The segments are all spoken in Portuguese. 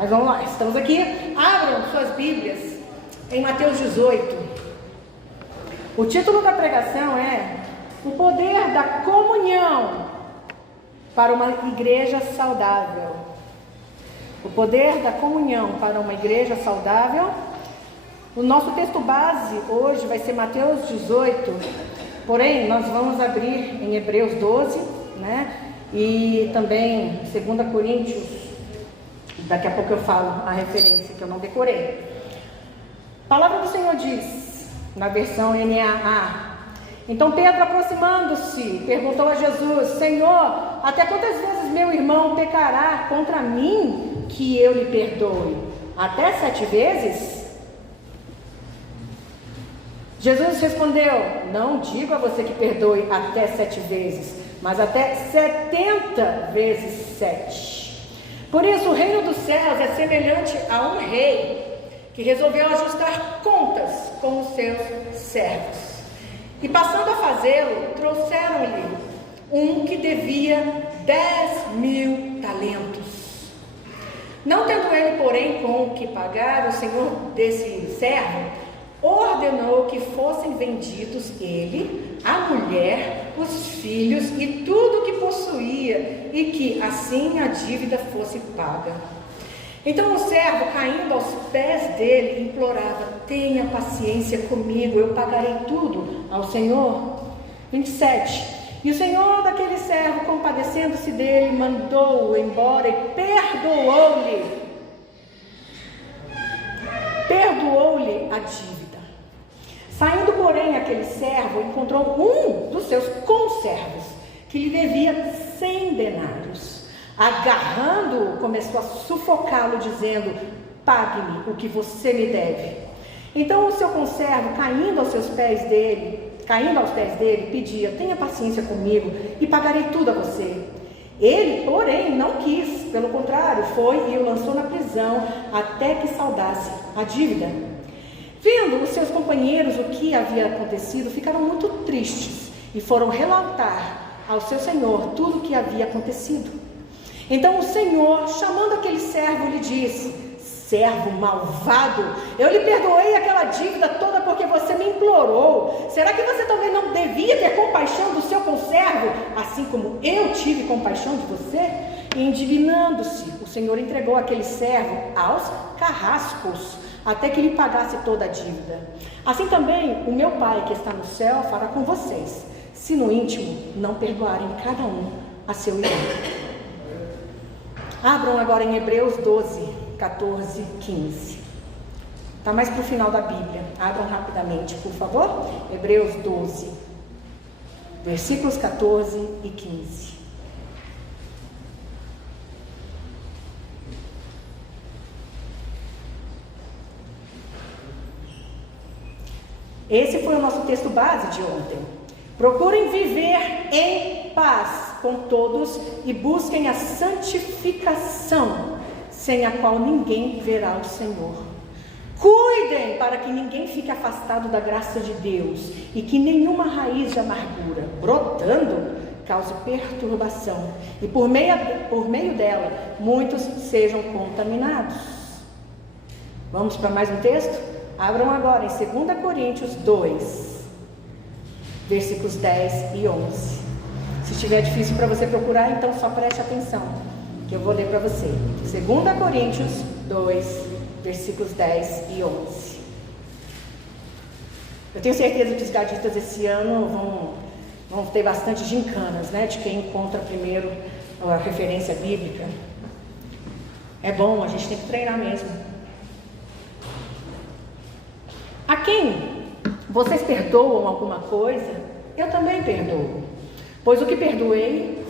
Mas vamos lá, estamos aqui. Abram suas Bíblias em Mateus 18. O título da pregação é O Poder da Comunhão para uma Igreja Saudável. O poder da comunhão para uma igreja saudável. O nosso texto base hoje vai ser Mateus 18, porém nós vamos abrir em Hebreus 12, né? E também 2 Coríntios, daqui a pouco eu falo a referência que eu não decorei. A palavra do Senhor diz, na versão NAA: Então Pedro, aproximando-se, perguntou a Jesus: Senhor, até quantas vezes meu irmão pecará contra mim que eu lhe perdoe? Até 7 vezes? Jesus respondeu: Não digo a você que perdoe até 7 vezes, mas até 70 vezes 7. Por isso o reino dos céus é semelhante a um rei que resolveu ajustar contas com os seus servos. E passando a fazê-lo, trouxeram-lhe um que devia 10.000 talentos. Não tendo ele, porém, com o que pagar, o senhor desse servo ordenou que fossem vendidos ele, a mulher, os filhos e tudo o que possuía, e que assim a dívida fosse paga. Então o servo, caindo aos pés dele, implorava: Tenha paciência comigo, eu pagarei tudo ao senhor. 27. E o senhor daquele servo, compadecendo-se dele, mandou-o embora e perdoou-lhe a dívida. Saindo, porém, aquele servo encontrou um dos seus conservos, que lhe devia 100 denários. Agarrando-o, começou a sufocá-lo, dizendo: Pague-me o que você me deve. Então o seu conservo, caindo aos pés dele, pedia: Tenha paciência comigo e pagarei tudo a você. Ele, porém, não quis, pelo contrário, foi e o lançou na prisão até que saldasse a dívida. Vendo os seus companheiros o que havia acontecido, ficaram muito tristes e foram relatar ao seu senhor tudo o que havia acontecido. Então o senhor, chamando aquele servo, lhe disse: Servo malvado, eu lhe perdoei aquela dívida toda porque você me implorou. Será que você também não devia ter compaixão do seu conservo, assim como eu tive compaixão de você? E indignando-se, o senhor entregou aquele servo aos carrascos, até que lhe pagasse toda a dívida. Assim também o meu Pai que está no céu fará com vocês, se no íntimo não perdoarem cada um a seu irmão. Abram agora em Hebreus 12, 14, 15. Está mais para o final da Bíblia. Abram rapidamente, por favor. Hebreus 12, versículos 14 e 15. Esse foi o nosso texto base de ontem. Procurem viver em paz com todos e busquem a santificação, sem a qual ninguém verá o Senhor. Cuidem para que ninguém fique afastado da graça de Deus e que nenhuma raiz de amargura, brotando, cause perturbação e por meio dela muitos sejam contaminados. Vamos para mais um texto? Abram agora em 2 Coríntios 2, versículos 10 e 11. Se estiver difícil para você procurar, então só preste atenção, que eu vou ler para você. 2 Coríntios 2, versículos 10 e 11. Eu tenho certeza que os gadistas esse ano vão ter bastante gincanas, né? De quem encontra primeiro a referência bíblica. É bom, a gente tem que treinar mesmo. A quem vocês perdoam alguma coisa, eu também perdoo. Pois o que perdoei,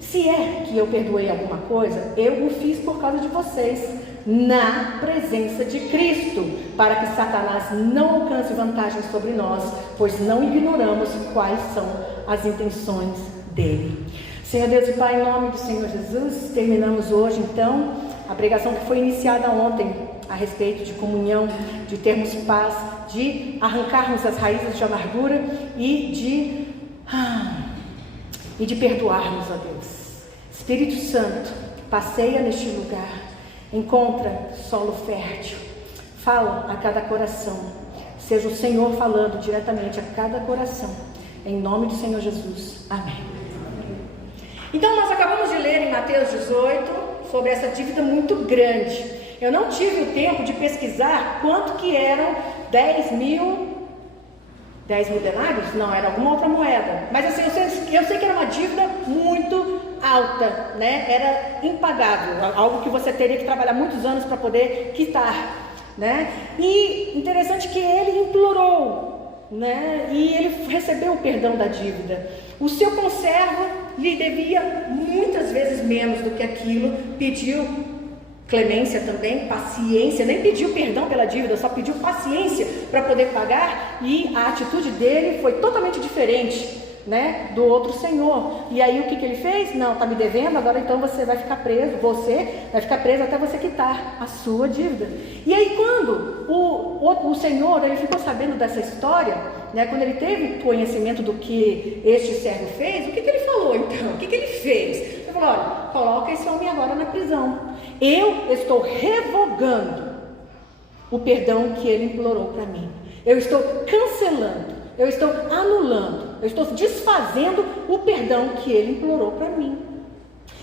se é que eu perdoei alguma coisa, eu o fiz por causa de vocês, na presença de Cristo, para que Satanás não alcance vantagem sobre nós, pois não ignoramos quais são as intenções dele. Senhor Deus e Pai, em nome do Senhor Jesus, terminamos hoje então a pregação que foi iniciada ontem a respeito de comunhão, de termos paz, de arrancarmos as raízes de amargura e de perdoarmos, ó Deus. Espírito Santo, passeia neste lugar, encontra solo fértil. Fala a cada coração. Seja o Senhor falando diretamente a cada coração. Em nome do Senhor Jesus. Amém. Então nós acabamos de ler em Mateus 18 sobre essa dívida muito grande. Eu não tive o tempo de pesquisar quanto que eram 10 mil denários? Não, era alguma outra moeda. Mas assim, eu sei que era uma dívida muito alta, né? Era impagável, algo que você teria que trabalhar muitos anos para poder quitar, né? E interessante que ele implorou, né? E ele recebeu o perdão da dívida. O seu conservo lhe devia muitas vezes menos do que aquilo, pediu clemência também, paciência, nem pediu perdão pela dívida, só pediu paciência para poder pagar, e a atitude dele foi totalmente diferente, né, do outro senhor. E aí o que ele fez? Não, está me devendo, agora então você vai ficar preso até você quitar a sua dívida. E aí quando o senhor, ele ficou sabendo dessa história, né, quando ele teve conhecimento do que este servo fez, o que ele falou então? O que ele fez? Ele falou: olha, coloca esse homem agora na prisão. Eu estou revogando o perdão que ele implorou para mim. Eu estou cancelando, eu estou anulando, eu estou desfazendo o perdão que ele implorou para mim.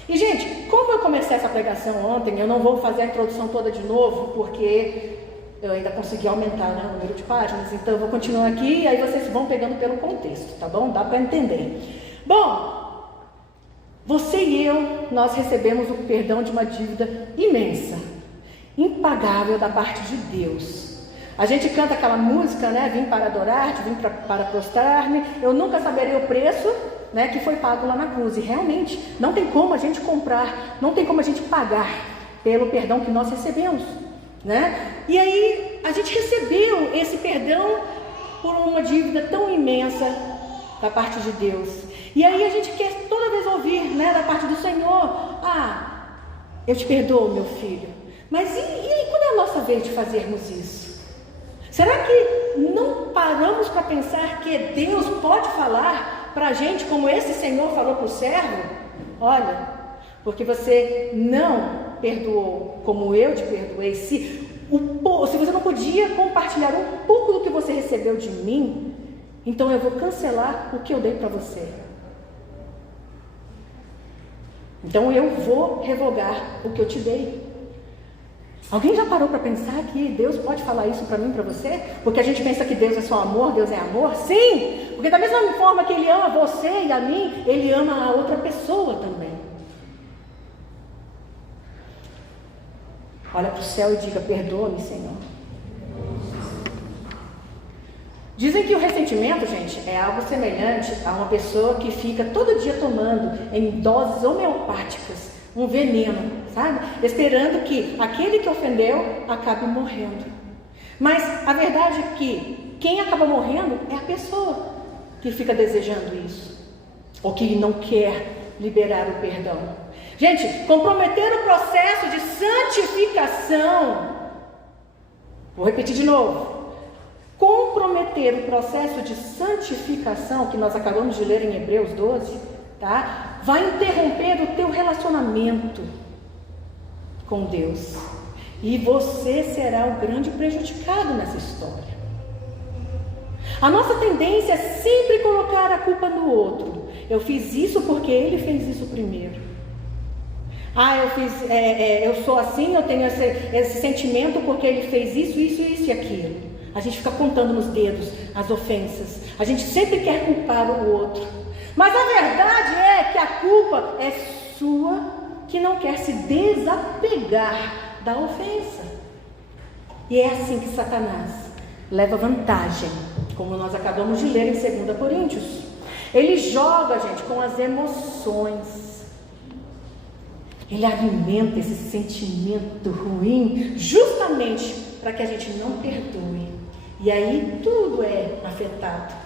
E gente, como eu comecei essa pregação ontem, eu não vou fazer a introdução toda de novo, porque eu ainda consegui aumentar, né, o número de páginas. Então eu vou continuar aqui e aí vocês vão pegando pelo contexto, tá bom? Dá para entender. Bom, você e eu, nós recebemos o perdão de uma dívida imensa, impagável da parte de Deus. A gente canta aquela música, né? Vim para adorar-te, vim para prostrar-me. Eu nunca saberei o preço, né, que foi pago lá na cruz. E realmente não tem como a gente comprar, não tem como a gente pagar pelo perdão que nós recebemos, né? E aí a gente recebeu esse perdão por uma dívida tão imensa da parte de Deus. E aí a gente quer toda vez ouvir, né, da parte do Senhor: ah, eu te perdoo, meu filho. Mas e aí quando é a nossa vez de fazermos isso? Será que não paramos para pensar que Deus pode falar para a gente como esse Senhor falou para o servo? Olha, porque você não perdoou como eu te perdoei, se você não podia compartilhar um pouco do que você recebeu de mim, então eu vou cancelar o que eu dei para você. Então eu vou revogar o que eu te dei. Alguém já parou para pensar que Deus pode falar isso para mim, para você? Porque a gente pensa que Deus é só amor, Deus é amor. Sim, porque da mesma forma que Ele ama você e a mim, Ele ama a outra pessoa também. Olha para o céu e diga: perdoa-me, Senhor. Dizem que o ressentimento, gente, é algo semelhante a uma pessoa que fica todo dia tomando em doses homeopáticas um veneno, sabe? Esperando que aquele que ofendeu acabe morrendo. Mas a verdade é que quem acaba morrendo é a pessoa que fica desejando isso, ou que não quer liberar o perdão. Gente, comprometer o processo de santificação, vou repetir de novo, comprometer o processo de santificação que nós acabamos de ler em Hebreus 12, tá? Vai interromper o teu relacionamento com Deus. E você será o grande prejudicado nessa história. A nossa tendência é sempre colocar a culpa no outro. Eu fiz isso porque ele fez isso primeiro. Ah, eu sou assim, eu tenho esse sentimento porque ele fez isso e aquilo. A gente fica apontando nos dedos as ofensas. A gente sempre quer culpar o outro. Mas a verdade é que a culpa é sua, que não quer se desapegar da ofensa. E é assim que Satanás leva vantagem, como nós acabamos de ler em 2 Coríntios. Ele joga, gente, com as emoções. Ele alimenta esse sentimento ruim justamente para que a gente não perdoe. E aí tudo é afetado.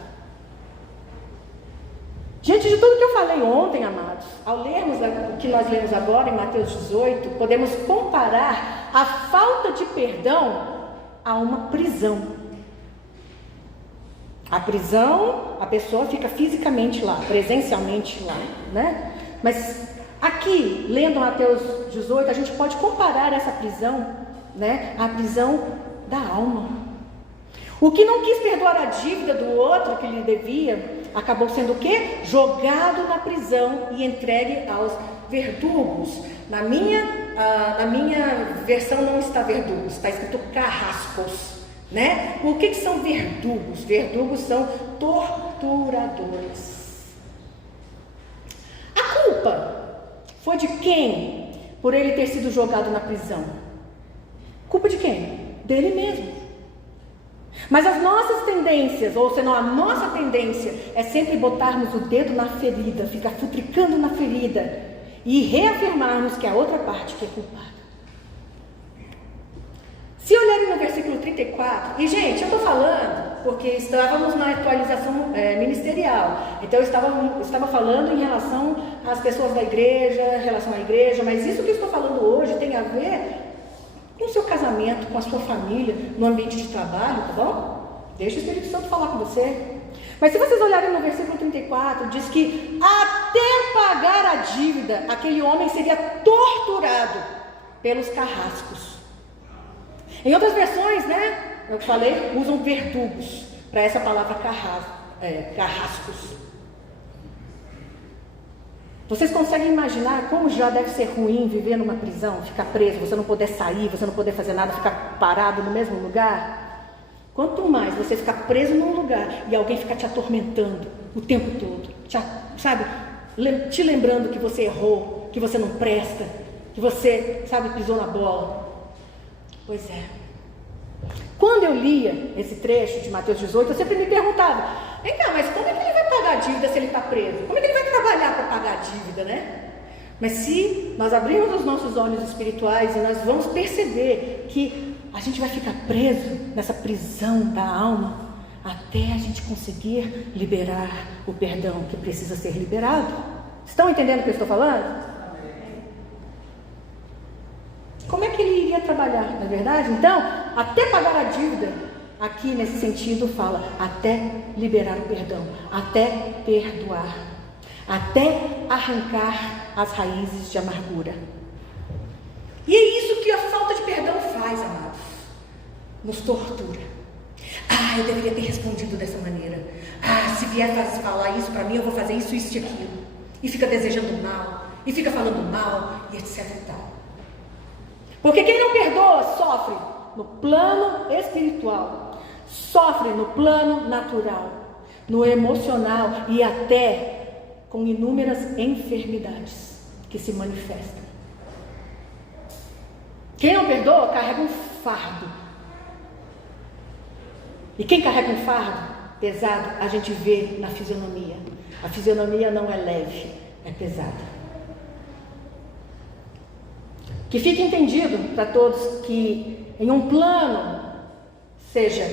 Diante de tudo que eu falei ontem, amados, ao lermos o que nós lemos agora em Mateus 18, podemos comparar a falta de perdão a uma prisão. A prisão, a pessoa fica fisicamente lá, presencialmente lá, né? Mas Aqui, lendo Mateus 18, a gente pode comparar essa prisão, né, à prisão da alma. O que não quis perdoar a dívida do outro que lhe devia, acabou sendo o quê? Jogado na prisão e entregue aos verdugos. Na minha versão não está verdugos, está escrito carrascos, né? O que são verdugos? Verdugos são torturadores. A culpa foi de quem por ele ter sido jogado na prisão? Culpa de quem? Dele mesmo. Mas as nossas tendências, ou senão a nossa tendência, é sempre botarmos o dedo na ferida, ficar futricando na ferida e reafirmarmos que a outra parte que é culpada. Se olharem no versículo 34, e gente, eu estou falando porque estávamos na atualização ministerial, então eu estava falando em relação às pessoas da igreja, em relação à igreja, mas isso que eu estou falando hoje tem a ver com o seu casamento, com a sua família, no ambiente de trabalho, tá bom? Deixa o Espírito Santo falar com você. Mas se vocês olharem no versículo 34, diz que até pagar a dívida, aquele homem seria torturado pelos carrascos. Em outras versões, né, eu falei, usam verdugos para essa palavra carrascos. Vocês conseguem imaginar como já deve ser ruim viver numa prisão, ficar preso, você não poder sair, você não poder fazer nada, ficar parado no mesmo lugar? Quanto mais você ficar preso num lugar e alguém ficar te atormentando o tempo todo, te lembrando que você errou, que você não presta, que você, pisou na bola. Pois é. Quando eu lia esse trecho de Mateus 18, eu sempre me perguntava, vem cá, mas como é que ele vai pagar a dívida se ele está preso? Como é que ele vai trabalhar para pagar a dívida, né? Mas se nós abrirmos os nossos olhos espirituais e nós vamos perceber que a gente vai ficar preso nessa prisão da alma até a gente conseguir liberar o perdão que precisa ser liberado. Estão entendendo o que eu estou falando? Como é que ele iria trabalhar, não é verdade? Então, até pagar a dívida, aqui nesse sentido fala, até liberar o perdão, até perdoar, até arrancar as raízes de amargura. E é isso que a falta de perdão faz, amados. Nos tortura. Eu deveria ter respondido dessa maneira. Se vier falar isso para mim, eu vou fazer isso e aquilo. E fica desejando mal, e fica falando mal, e etc e tal. Porque quem não perdoa, sofre no plano espiritual, sofre no plano natural, no emocional e até com inúmeras enfermidades que se manifestam. Quem não perdoa, carrega um fardo. E quem carrega um fardo pesado, a gente vê na fisionomia. A fisionomia não é leve, é pesada. Que fique entendido para todos que em um plano, seja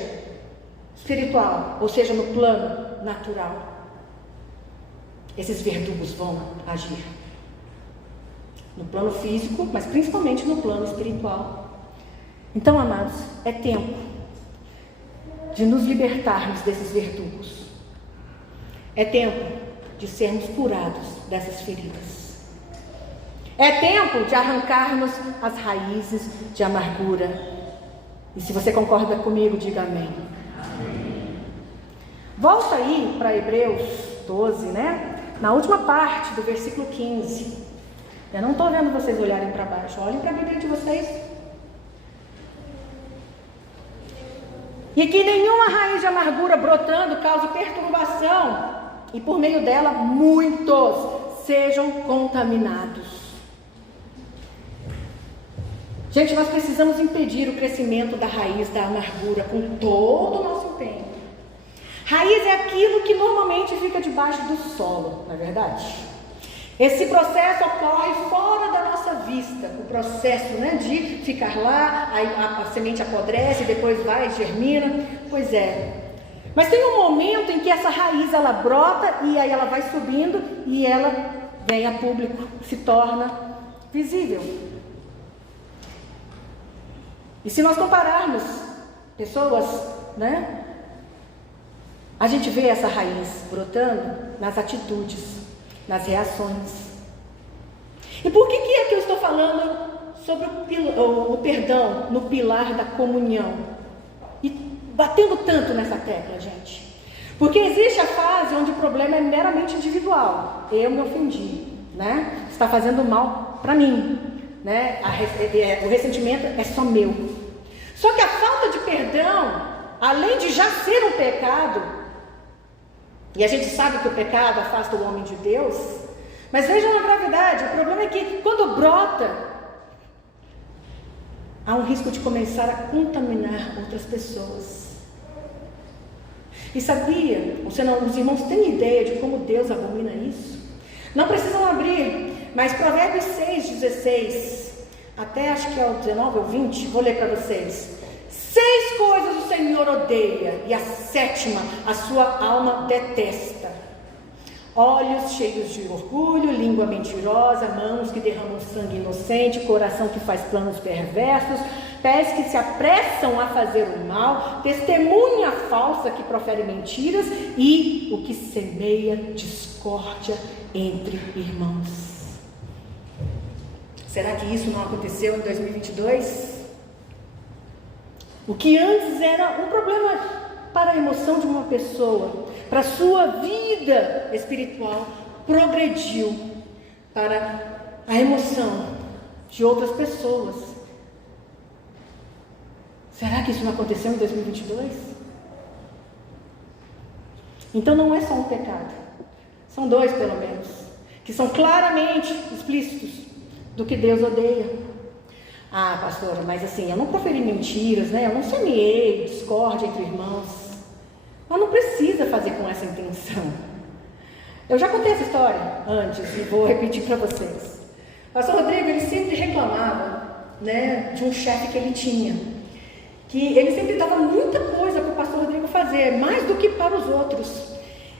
espiritual ou seja no plano natural, esses verdugos vão agir. No plano físico, mas principalmente no plano espiritual. Então, amados, é tempo de nos libertarmos desses verdugos. É tempo de sermos curados dessas feridas. É tempo de arrancarmos as raízes de amargura. E se você concorda comigo, diga amém. Amém. Volta aí para Hebreus 12, né? Na última parte do versículo 15. Eu não estou vendo vocês olharem para baixo. Olhem para a Bíblia de vocês. E que nenhuma raiz de amargura brotando cause perturbação, e por meio dela muitos sejam contaminados. Gente, nós precisamos impedir o crescimento da raiz da amargura com todo o nosso empenho. Raiz é aquilo que normalmente fica debaixo do solo, não é verdade? Esse processo ocorre fora da nossa vista, o processo, né, de ficar lá, a semente apodrece, depois vai, germina, pois é. Mas tem um momento em que essa raiz ela brota e aí ela vai subindo e ela vem a público, se torna visível. E se nós compararmos pessoas, né, a gente vê essa raiz brotando nas atitudes, nas reações. E por que é que eu estou falando sobre o perdão no pilar da comunhão? E batendo tanto nessa tecla, gente. Porque existe a fase onde o problema é meramente individual. Eu me ofendi, né? Está fazendo mal para mim, né? O ressentimento é só meu. Só que a falta de perdão, além de já ser um pecado, e a gente sabe que o pecado afasta o homem de Deus, mas vejam a gravidade. O problema é que quando brota, há um risco de começar a contaminar outras pessoas. E sabia, os irmãos têm ideia de como Deus abomina isso? Não precisam abrir, mas Provérbios 6:16, até acho que é o 19 ou 20, vou ler para vocês. 6 coisas o Senhor odeia, e a 7ª a sua alma detesta: olhos cheios de orgulho, língua mentirosa, mãos que derramam sangue inocente, coração que faz planos perversos, pés que se apressam a fazer o mal, testemunha falsa que profere mentiras e o que semeia discórdia entre irmãos. Será que isso não aconteceu em 2022? O que antes era um problema para a emoção de uma pessoa, para a sua vida espiritual, progrediu para a emoção de outras pessoas. Será que isso não aconteceu em 2022? Então não é só um pecado, são 2 pelo menos, que são claramente explícitos do que Deus odeia. Ah, pastora, mas assim, eu não proferi mentiras, né? Eu não semeei discórdia entre irmãos. Mas não precisa fazer com essa intenção. Eu já contei essa história antes e vou repetir para vocês. O pastor Rodrigo, ele sempre reclamava, né, de um chefe que ele tinha, que ele sempre dava muita coisa para o pastor Rodrigo fazer, mais do que para os outros.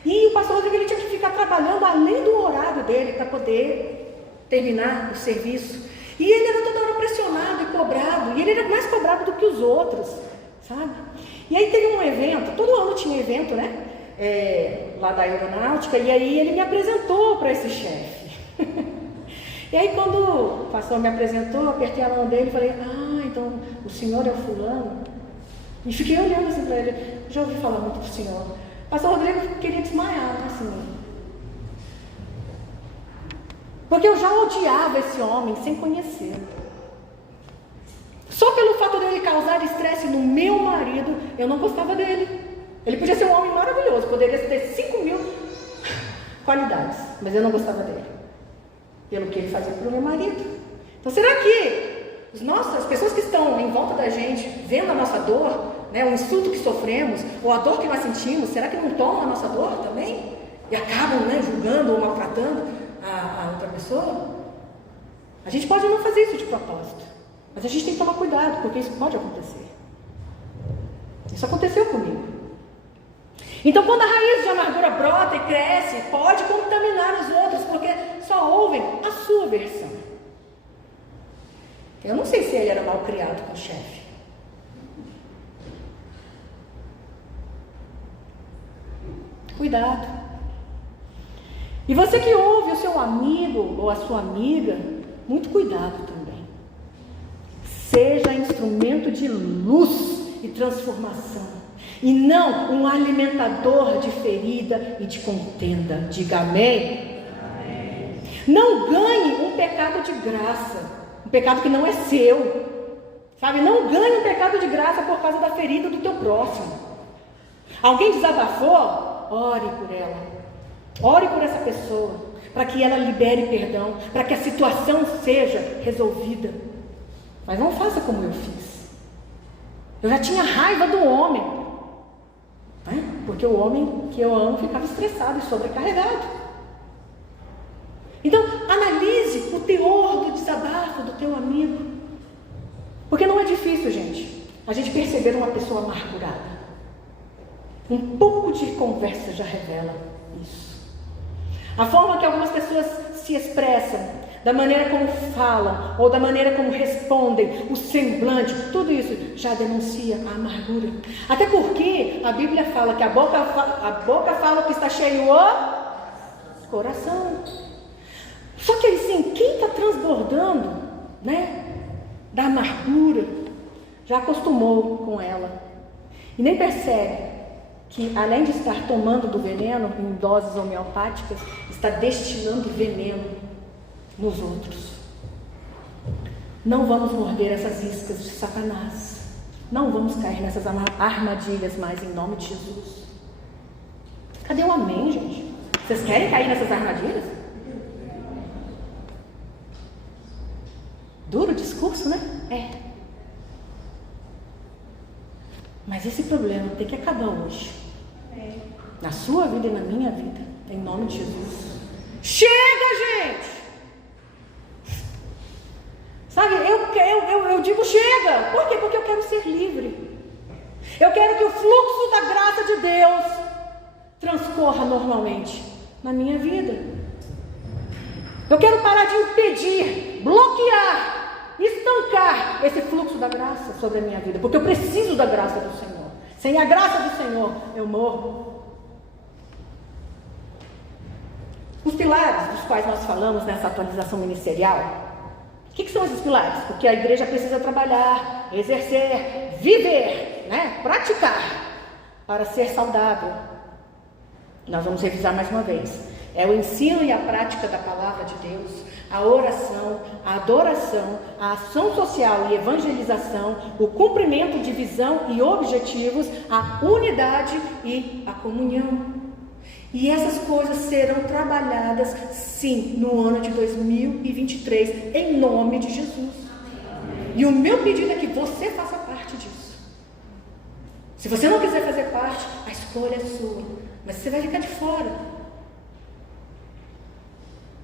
E o pastor Rodrigo, ele tinha que ficar trabalhando além do horário dele para poder terminar o serviço. E ele era toda hora pressionado e cobrado, e ele era mais cobrado do que os outros, sabe? E aí teve um evento, todo ano tinha um evento, né? Lá da aeronáutica, e aí ele me apresentou para esse chefe. E aí quando o pastor me apresentou, apertei a mão dele e falei: ah, então o senhor é o fulano? E fiquei olhando assim para ele. Já ouvi falar muito do senhor. O pastor Rodrigo queria desmaiar, assim. Porque eu já odiava esse homem sem conhecê-lo. Só pelo fato dele causar estresse no meu marido, eu não gostava dele. Ele podia ser um homem maravilhoso, poderia ter 5.000 qualidades, mas eu não gostava dele, pelo que ele fazia pelo meu marido. Então será que as pessoas que estão em volta da gente, vendo a nossa dor, né, o insulto que sofremos, ou a dor que nós sentimos, será que não tomam a nossa dor também? E acabam, né, julgando ou maltratando a outra pessoa? A gente pode não fazer isso de propósito, mas a gente tem que tomar cuidado, porque isso pode acontecer. Isso aconteceu comigo. Então, quando a raiz de amargura brota e cresce, pode contaminar os outros, porque só ouvem a sua versão. Eu não sei se ele era mal criado com o chefe. Cuidado. E você que ouve o seu amigo ou a sua amiga, muito cuidado também. Seja instrumento de luz e transformação, e não um alimentador de ferida e de contenda. Diga amém. Amém. Não ganhe um pecado de graça, um pecado que não é seu, sabe? Não ganhe um pecado de graça por causa da ferida do teu próximo. Alguém desabafou? Ore por ela. Ore por essa pessoa, para que ela libere perdão, para que a situação seja resolvida. Mas não faça como eu fiz. Eu já tinha raiva do homem, né? Porque o homem que eu amo ficava estressado e sobrecarregado. Então, analise o teor do desabafo do teu amigo. Porque não é difícil, gente, a gente perceber uma pessoa amargurada. Um pouco de conversa já revela isso. A forma que algumas pessoas se expressam, da maneira como falam, ou da maneira como respondem, o semblante, tudo isso já denuncia a amargura. Até porque a Bíblia fala que a boca fala que está cheio o coração. Só que assim, quem está transbordando, né, da amargura, já acostumou com ela e nem percebe que, além de estar tomando do veneno em doses homeopáticas, está destilando veneno nos outros. Não vamos morder essas iscas de Satanás. Não vamos cair nessas armadilhas mais, em nome de Jesus. Cadê o amém, gente? Vocês querem cair nessas armadilhas? Duro o discurso, né? É. Mas esse problema tem que acabar hoje. Na sua vida e na minha vida. Em nome de Jesus. Chega, gente! Sabe, eu digo chega. Por quê? Porque eu quero ser livre. Eu quero que o fluxo da graça de Deus transcorra normalmente na minha vida. Eu quero parar de impedir, bloquear, estancar esse fluxo da graça sobre a minha vida. Porque eu preciso da graça do Senhor. Sem a graça do Senhor, eu morro. Os pilares dos quais nós falamos nessa atualização ministerial, o que são esses pilares? Porque a igreja precisa trabalhar, exercer, viver, né? Praticar para ser saudável. Nós vamos revisar mais uma vez. É o ensino e a prática da palavra de Deus, a oração, a adoração, a ação social e evangelização, o cumprimento de visão e objetivos, a unidade e a comunhão. E essas coisas serão trabalhadas, sim, no ano de 2023, em nome de Jesus. E o meu pedido é que você faça parte disso. Se você não quiser fazer parte, a escolha é sua. Mas você vai ficar de fora.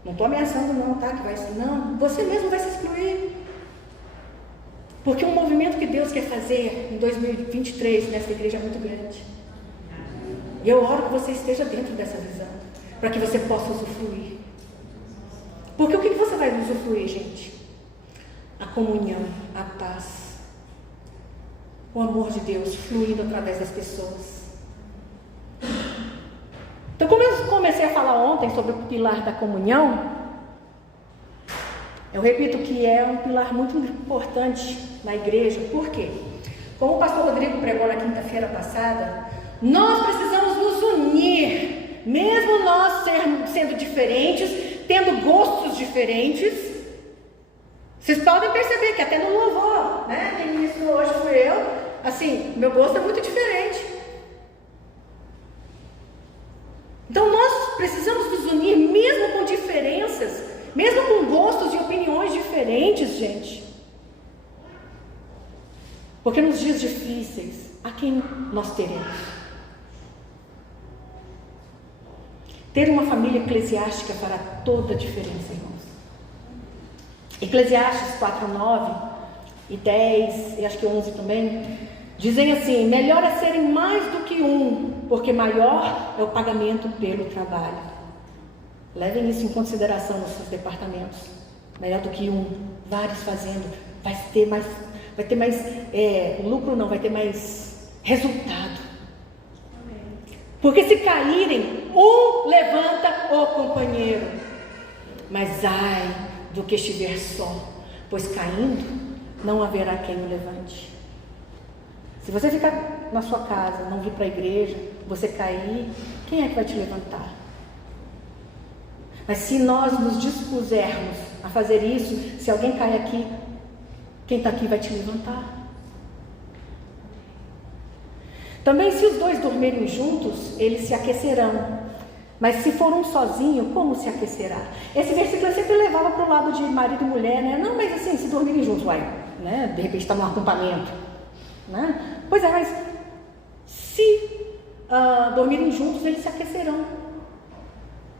Não estou ameaçando não, tá? Não, você mesmo vai se excluir. Porque o movimento que Deus quer fazer em 2023 nessa igreja é muito grande. E eu oro que você esteja dentro dessa visão, para que você possa usufruir. Porque o que você vai usufruir, gente? A comunhão, a paz, o amor de Deus fluindo através das pessoas. Então, como eu comecei a falar ontem sobre o pilar da comunhão, eu repito que é um pilar muito importante na igreja. Por quê? Como o pastor Rodrigo pregou na quinta-feira passada, nós precisamos nos unir, mesmo nós sendo diferentes, tendo gostos diferentes. Vocês podem perceber que até no louvor, né? Quem ministrou hoje fui eu. Assim, meu gosto é muito diferente. Então nós precisamos nos unir, mesmo com diferenças, mesmo com gostos e opiniões diferentes, gente. Porque nos dias difíceis, a quem nós teremos? Ter uma família eclesiástica fará toda a diferença, irmãos. Eclesiastes 4:9 e 10, e acho que 11 também, dizem assim: melhor é serem mais do que um, porque maior é o pagamento pelo trabalho. Levem isso em consideração nos seus departamentos. Melhor do que um, vários fazendo, vai ter mais lucro, não, vai ter mais resultado. Porque se caírem, um levanta o companheiro. Mas ai do que estiver só, pois caindo, não haverá quem o levante. Se você ficar na sua casa, não vir para a igreja, você cair, quem é que vai te levantar? Mas se nós nos dispusermos a fazer isso, se alguém cair aqui, quem está aqui vai te levantar. Também, se os dois dormirem juntos, eles se aquecerão. Mas se for um sozinho, como se aquecerá? Esse versículo sempre levava para o lado de marido e mulher, né? Não, mas assim, se dormirem juntos, né? De repente está num acampamento, né? Pois é, mas se dormirem juntos, eles se aquecerão.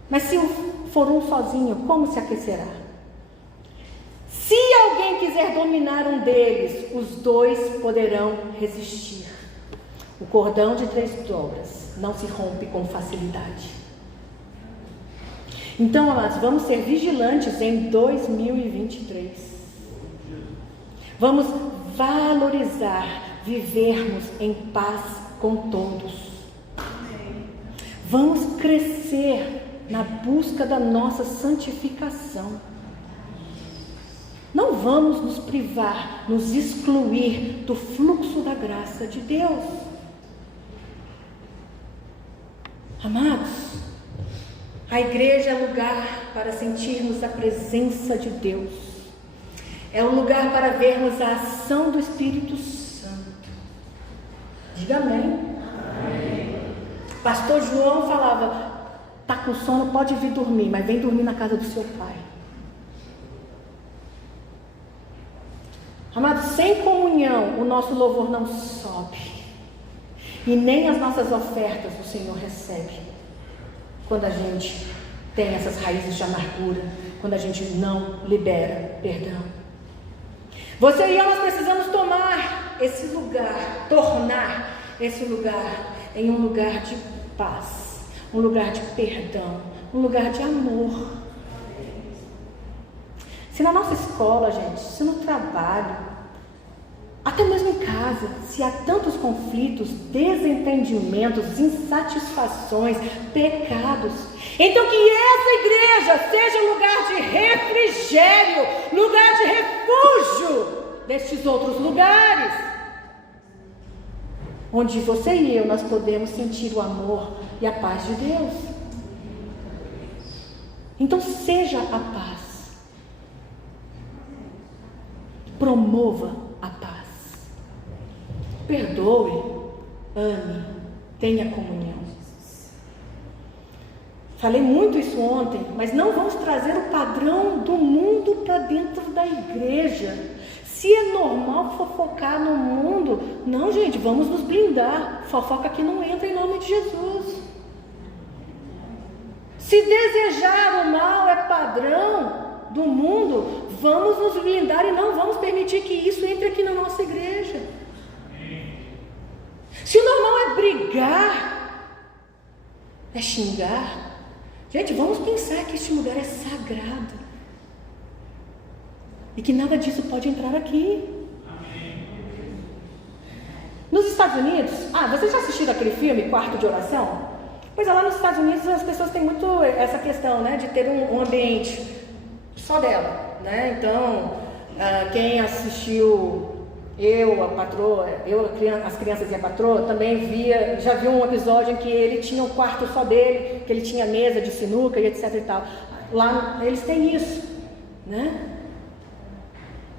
Mas se for um sozinho, como se aquecerá? Se alguém quiser dominar um deles, os dois poderão resistir. O cordão de 3 dobras não se rompe com facilidade. Então, amados, vamos ser vigilantes em 2023. Vamos valorizar vivermos em paz com todos. Vamos crescer na busca da nossa santificação. Não vamos nos privar, nos excluir do fluxo da graça de Deus. Amados, a igreja é lugar para sentirmos a presença de Deus. É um lugar para vermos a ação do Espírito Santo. Diga amém. Amém. Pastor João falava: está com sono, pode vir dormir, mas vem dormir na casa do seu pai. Amados, sem comunhão o nosso louvor não sobe, e nem as nossas ofertas o Senhor recebe. Quando a gente tem essas raízes de amargura, quando a gente não libera perdão. Você e eu, nós precisamos tomar esse lugar, tornar esse lugar em um lugar de paz, um lugar de perdão, um lugar de amor. Se na nossa escola, gente, se no trabalho, até mesmo em casa, se há tantos conflitos, desentendimentos, insatisfações, pecados, então que essa igreja seja lugar de refrigério, lugar de refúgio destes outros lugares, onde você e eu, nós podemos sentir o amor e a paz de Deus. Então seja a paz. Promova a paz. Perdoe, ame, tenha comunhão. Falei muito isso ontem, mas não vamos trazer o padrão do mundo para dentro da igreja. Se é normal fofocar no mundo, não, gente, vamos nos blindar. Fofoca que não entra em nome de Jesus. Se desejar o mal é padrão do mundo, vamos nos blindar e não vamos permitir que isso entre aqui na nossa igreja. Se o normal é brigar, é xingar, gente, vamos pensar que este lugar é sagrado e que nada disso pode entrar aqui. Nos Estados Unidos, vocês já assistiram aquele filme Quarto de Oração? Pois é, lá nos Estados Unidos as pessoas têm muito essa questão, né, de ter um ambiente só dela, né? Então, quem assistiu as crianças e a patroa, também já viu um episódio em que ele tinha um quarto só dele, que ele tinha mesa de sinuca e etc e tal. Lá eles têm isso, né?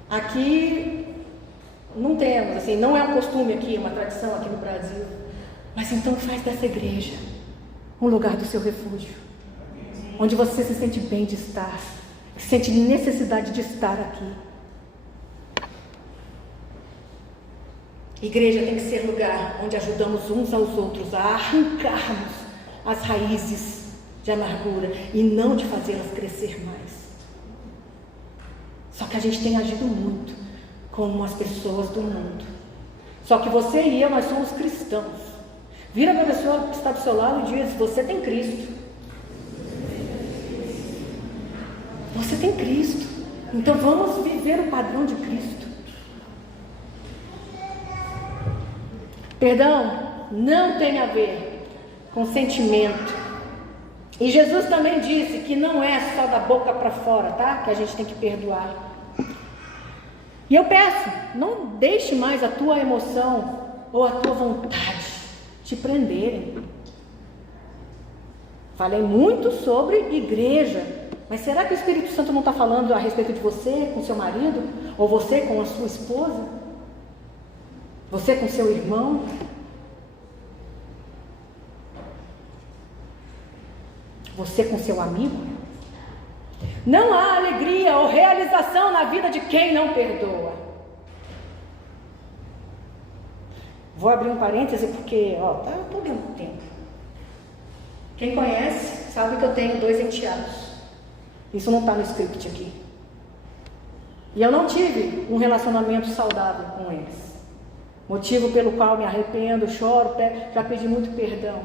Aqui não temos, assim, não é um costume aqui, uma tradição aqui no Brasil. Mas então faz dessa igreja um lugar do seu refúgio, onde você se sente bem de estar, sente necessidade de estar aqui. Igreja tem que ser lugar onde ajudamos uns aos outros a arrancarmos as raízes de amargura e não de fazê-las crescer mais. Só que a gente tem agido muito como as pessoas do mundo. Só que você e eu, nós somos cristãos. Vira para a pessoa que está do seu lado e diz: você tem Cristo. Você tem Cristo. Então vamos viver o padrão de Cristo. Perdão não tem a ver com sentimento. E Jesus também disse que não é só da boca para fora, tá? Que a gente tem que perdoar. E eu peço, não deixe mais a tua emoção ou a tua vontade te prenderem. Falei muito sobre igreja, mas será que o Espírito Santo não está falando a respeito de você com seu marido? Ou você com a sua esposa? Você com seu irmão? Você com seu amigo? Não há alegria ou realização na vida de quem não perdoa. Vou abrir um parêntese porque, tá todo o tempo. Quem conhece sabe que eu tenho 2 enteados. Isso não está no script aqui. E eu não tive um relacionamento saudável com eles. Motivo pelo qual me arrependo, choro, já pedi muito perdão.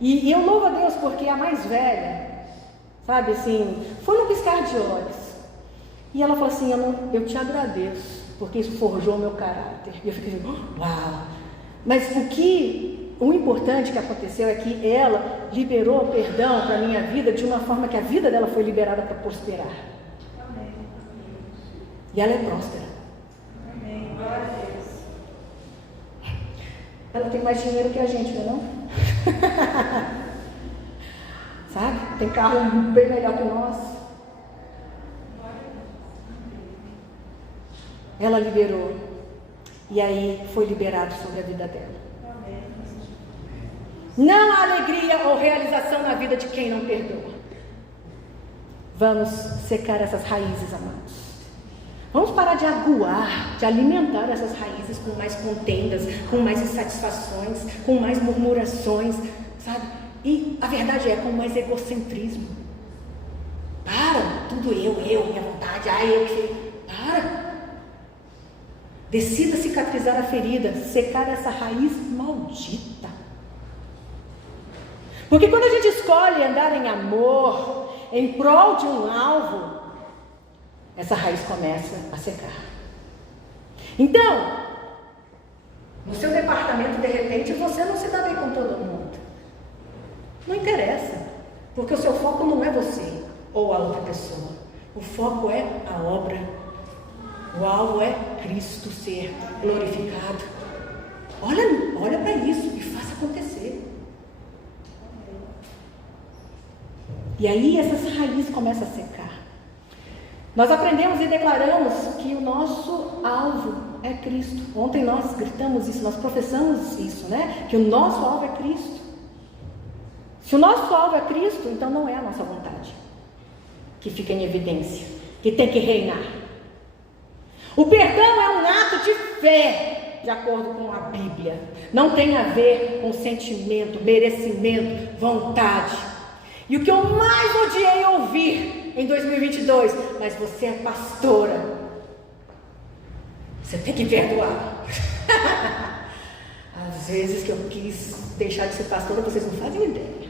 E eu louvo a Deus porque a mais velha, sabe assim, foi no piscar de olhos. E ela falou assim: eu te agradeço, porque isso forjou o meu caráter. E eu fiquei assim: uau! Mas o que o importante que aconteceu é que ela liberou o perdão para a minha vida de uma forma que a vida dela foi liberada para prosperar. Amém. E ela é próspera. Amém. Glória a Deus. Ela tem mais dinheiro que a gente, não é? Sabe? Tem carro bem melhor que o nosso. Ela liberou. E aí foi liberado sobre a vida dela. Não há alegria ou realização na vida de quem não perdoa. Vamos secar essas raízes, amados. Vamos parar de aguar, de alimentar essas raízes com mais contendas, com mais insatisfações, com mais murmurações, sabe? E a verdade é, com mais egocentrismo. Para, tudo eu, minha vontade, eu que... Para. Decida cicatrizar a ferida, secar essa raiz maldita. Porque quando a gente escolhe andar em amor, em prol de um alvo, essa raiz começa a secar. Então, no seu departamento, de repente, você não se dá bem com todo mundo. Não interessa, porque o seu foco não é você ou a outra pessoa. O foco é a obra. O alvo é Cristo ser glorificado. Olha para isso e faça acontecer. E aí essas raízes começam a secar. Nós aprendemos e declaramos que o nosso alvo é Cristo. Ontem nós gritamos isso, nós professamos isso, né? Que o nosso alvo é Cristo. Se o nosso alvo é Cristo, então não é a nossa vontade que fica em evidência, que tem que reinar. O perdão é um ato de fé, de acordo com a Bíblia. Não tem a ver com sentimento, merecimento, vontade. E o que eu mais odiei ouvir em 2022, mas você é pastora, você tem que perdoar. Às vezes que eu quis deixar de ser pastora, vocês não fazem ideia.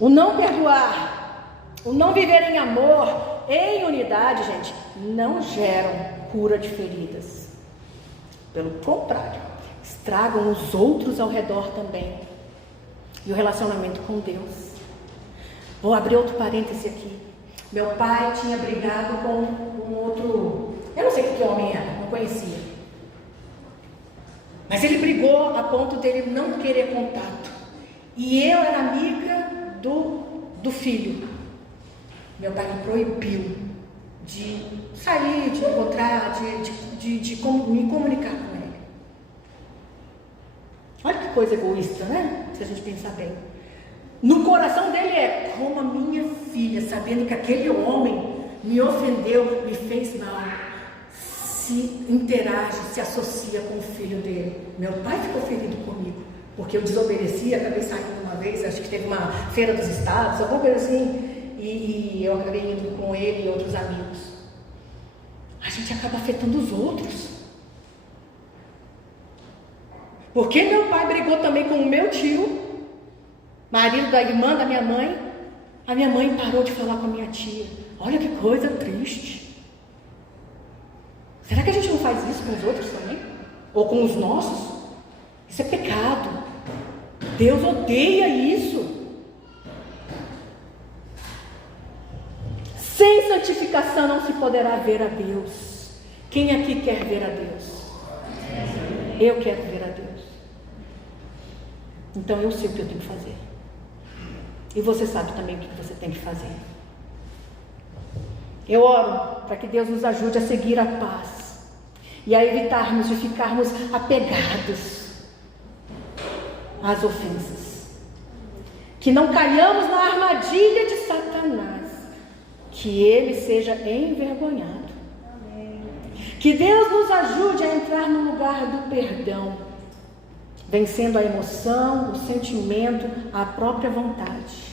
O não perdoar, o não viver em amor, em unidade, gente, não geram cura de feridas. Pelo contrário, estragam os outros ao redor também. E o relacionamento com Deus. Vou abrir outro parêntese aqui. Meu pai tinha brigado com um outro... Eu não sei que homem era, não conhecia. Mas ele brigou a ponto dele não querer contato. E eu era amiga do filho. Meu pai me proibiu de sair, de encontrar, de me comunicar com ele. Olha que coisa egoísta, né? Se a gente pensar bem. No coração dele é como a minha filha, sabendo que aquele homem me ofendeu, me fez mal, se interage, se associa com o filho dele. Meu pai ficou ferido comigo, porque eu desobedeci, acabei saindo uma vez, acho que teve uma feira dos estados, alguma coisa assim, e eu acabei indo com ele e outros amigos. A gente acaba afetando os outros. Porque meu pai brigou também com o meu tio, marido da irmã da minha mãe. A minha mãe parou de falar com a minha tia. Olha que coisa triste. Será que a gente não faz isso com os outros também? Ou com os nossos? Isso é pecado. Deus odeia isso. Sem santificação não se poderá ver a Deus. Quem aqui quer ver a Deus? Eu quero ver a Deus. Então eu sei o que eu tenho que fazer. E você sabe também o que você tem que fazer. Eu oro para que Deus nos ajude a seguir a paz e a evitarmos de ficarmos apegados às ofensas. Que não caiamos na armadilha de Satanás. Que ele seja envergonhado. Que Deus nos ajude a entrar no lugar do perdão, vencendo a emoção, o sentimento, a própria vontade.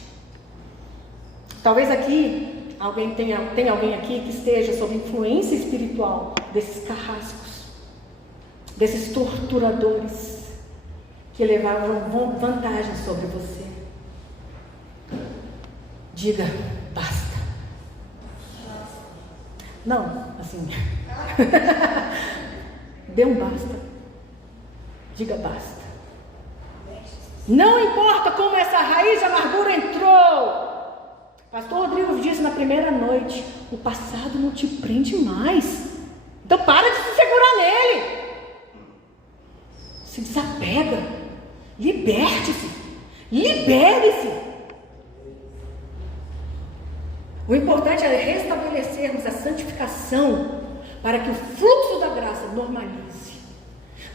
Talvez aqui tem alguém aqui que esteja sob influência espiritual desses carrascos, desses torturadores que levavam vantagem sobre você. Diga, basta. Não, assim. Dê um basta. Diga basta. Não importa como essa raiz de amargura entrou. Pastor Rodrigo disse na primeira noite: o passado não te prende mais. Então para de se segurar nele. Se desapega. Liberte-se. Libere-se. O importante é restabelecermos a santificação para que o fluxo da graça normalize.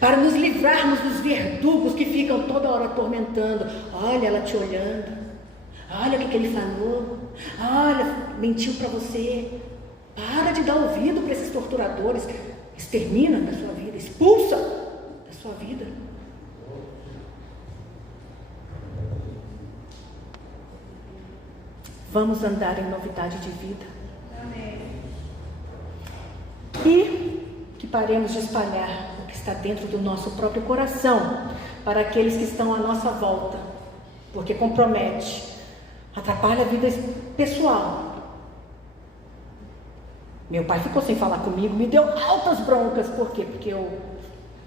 Para nos livrarmos dos verdugos que ficam toda hora atormentando. Olha ela te olhando. Olha o que ele falou. Olha, mentiu para você. Para de dar ouvido para esses torturadores. Extermina da sua vida. Expulsa da sua vida. Vamos andar em novidade de vida. Amém. E que paremos de espalhar o que está dentro do nosso próprio coração para aqueles que estão à nossa volta, porque compromete, atrapalha a vida pessoal. Meu pai ficou sem falar comigo, me deu altas broncas. Por quê? Porque eu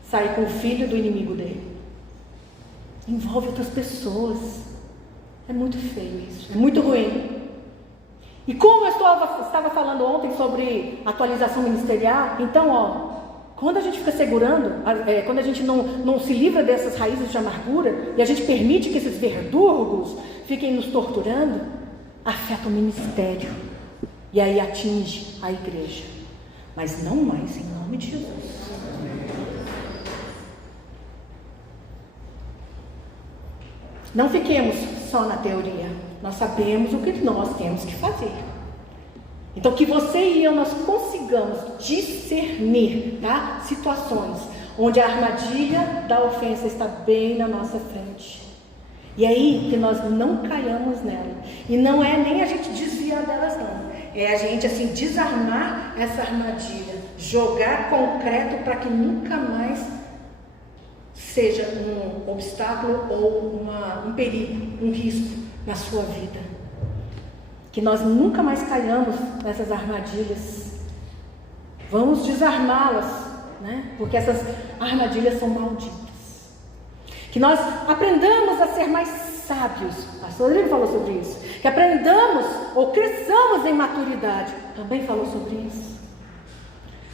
saí com o filho do inimigo dele. Envolve outras pessoas. É muito feio isso, é muito ruim. E como eu estava falando ontem sobre atualização ministerial, então, quando a gente fica segurando, quando a gente não se livra dessas raízes de amargura, e a gente permite que esses verdugos fiquem nos torturando, afeta o ministério, e aí atinge a igreja, mas não mais em nome de Jesus. Não fiquemos só na teoria. Nós sabemos o que nós temos que fazer. Então, que você e eu, nós consigamos discernir, tá? Situações onde a armadilha da ofensa está bem na nossa frente. E aí, que nós não caiamos nela. E não é nem a gente desviar delas, não. É a gente, assim, desarmar essa armadilha. Jogar concreto para que nunca mais seja um obstáculo ou um perigo, um risco na sua vida. Que nós nunca mais caiamos nessas armadilhas. Vamos desarmá-las, né? Porque essas armadilhas são malditas. Que nós aprendamos a ser mais sábios. O pastor Rodrigo falou sobre isso. Que aprendamos ou cresçamos em maturidade. Também falou sobre isso.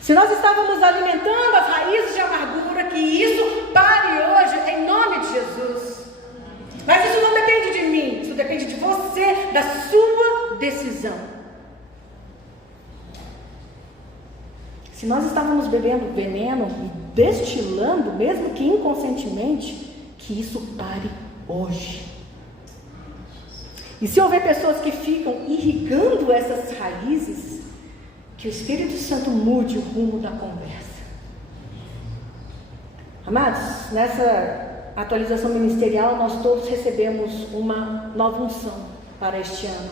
Se nós estávamos alimentando as raízes de amargura, que isso pare hoje, em nome de Jesus. Mas isso não depende de mim, isso depende de você, da sua decisão. Se nós estávamos bebendo veneno e destilando, mesmo que inconscientemente, que isso pare hoje. E se houver pessoas que ficam irrigando essas raízes, que o Espírito Santo mude o rumo da conversa. Amados, nessa atualização ministerial, nós todos recebemos uma nova unção para este ano.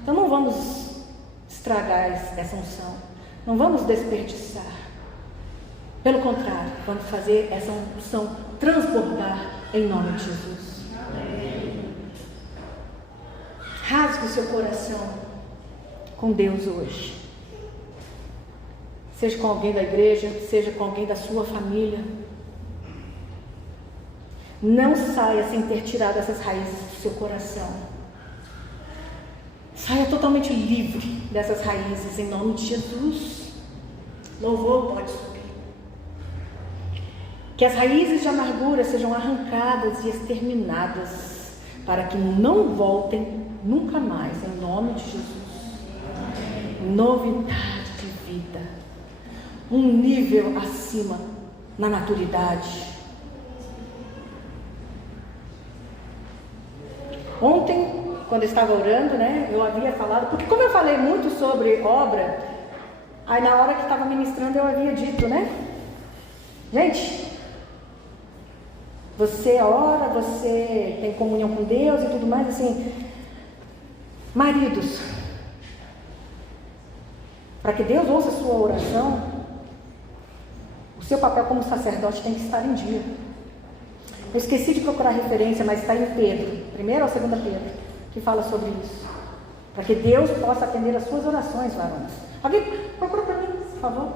Então não vamos estragar essa unção, não vamos desperdiçar. Pelo contrário, vamos fazer essa unção transbordar em nome de Jesus. Amém. Rasgue o seu coração com Deus hoje. Seja com alguém da igreja, seja com alguém da sua família. Não saia sem ter tirado essas raízes do seu coração. Saia totalmente livre dessas raízes em nome de Jesus. Louvor pode subir. Que as raízes de amargura sejam arrancadas e exterminadas, para que não voltem nunca mais, em nome de Jesus. Novidade de vida, um nível acima na maturidade. Ontem, quando eu estava orando, né, eu havia falado, porque como eu falei muito sobre obra, aí na hora que estava ministrando eu havia dito, né, gente, você ora, você tem comunhão com Deus e tudo mais, assim, maridos, para que Deus ouça a sua oração, o seu papel como sacerdote tem que estar em dia. Eu esqueci de procurar referência, mas está em Pedro, 1ª ou 2ª Pedro, que fala sobre isso. Para que Deus possa atender as suas orações, varões. Alguém procura para mim, por favor.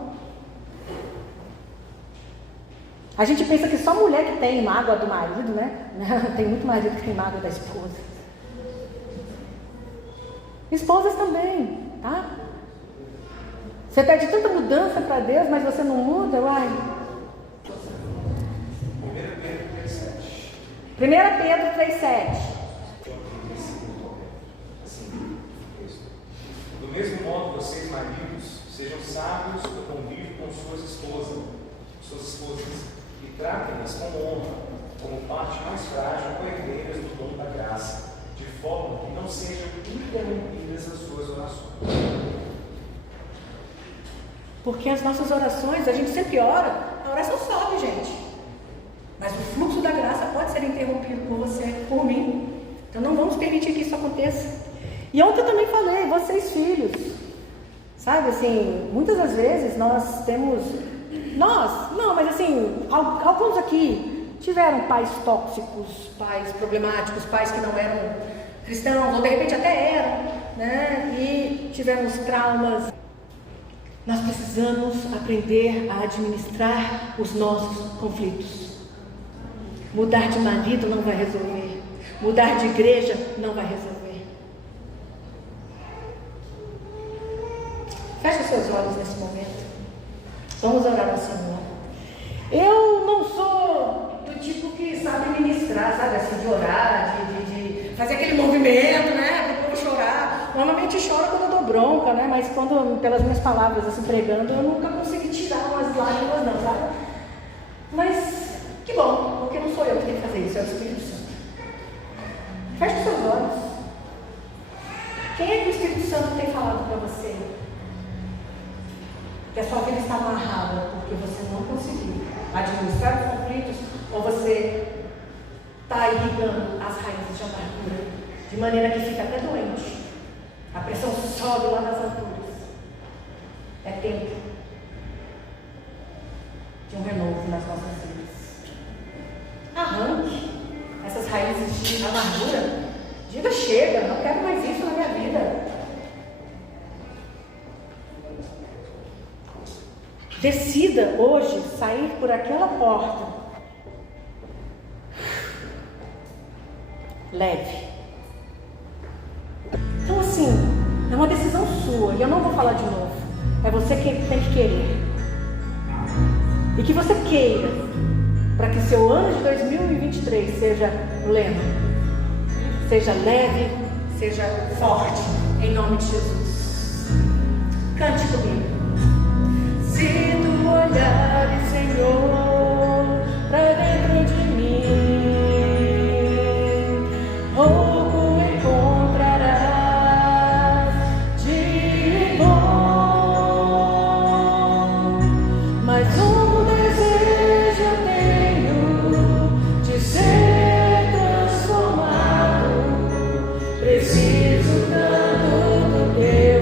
A gente pensa que só mulher que tem mágoa do marido, né? Não, tem muito marido que tem mágoa da esposa. Esposas também, tá? Você pede tanta mudança para Deus, mas você não muda, uai. 1 Pedro 3,7. Do mesmo modo, vocês, maridos, sejam sábios no convívio com suas esposas, e tratem-nas com honra, como parte mais frágil, co-herdeiras do dom da graça, de forma que não sejam interrompidas as suas orações. Porque as nossas orações, a gente sempre ora, a oração sobe, gente. Mas o fluxo da graça pode ser interrompido por você, por mim. Então não vamos permitir que isso aconteça. E ontem eu também falei, vocês filhos, sabe assim, muitas das vezes nós temos, mas assim, alguns aqui tiveram pais tóxicos, pais problemáticos, pais que não eram cristãos, ou de repente até eram, né? E tivemos traumas. Nós precisamos aprender a administrar os nossos conflitos. Mudar de marido não vai resolver. Mudar de igreja não vai resolver. Feche os seus olhos nesse momento. Vamos orar ao Senhor. Eu não sou do tipo que sabe ministrar, sabe assim, de orar, de fazer aquele movimento, né, para o povo chorar. Normalmente choro quando eu dou bronca, né, mas quando, pelas minhas palavras assim, pregando, eu nunca consegui tirar umas lágrimas não, sabe? Mas, que bom, porque não sou eu que tenho que fazer isso, é o Espírito Santo. Feche os seus olhos. Quem é que o Espírito Santo tem falado para você? Que a sua vida está amarrada porque você não conseguiu administrar os conflitos, ou você está irrigando as raízes de amargura, de maneira que fica até doente. A pressão sobe lá nas alturas. É tempo de um renovo nas nossas vidas. Arranque essas raízes de amargura. Diga, chega, não quero mais isso na minha vida. Decida hoje sair por aquela porta leve. Então assim, é uma decisão sua, e eu não vou falar de novo. É você que tem que querer. E que você queira, para que seu ano de 2023 seja pleno, seja leve, seja forte, em nome de Jesus. Cante comigo. Se tu olhares, Senhor, para dentro de mim, pouco encontrarás de bom, mas um desejo eu tenho de ser transformado. Preciso tanto do teu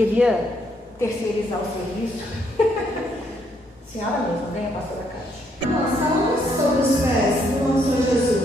queria terceirizar o serviço. Senhora mesmo, venha, pastora Cátia. Nós falamos sobre os pés do nosso Senhor Jesus.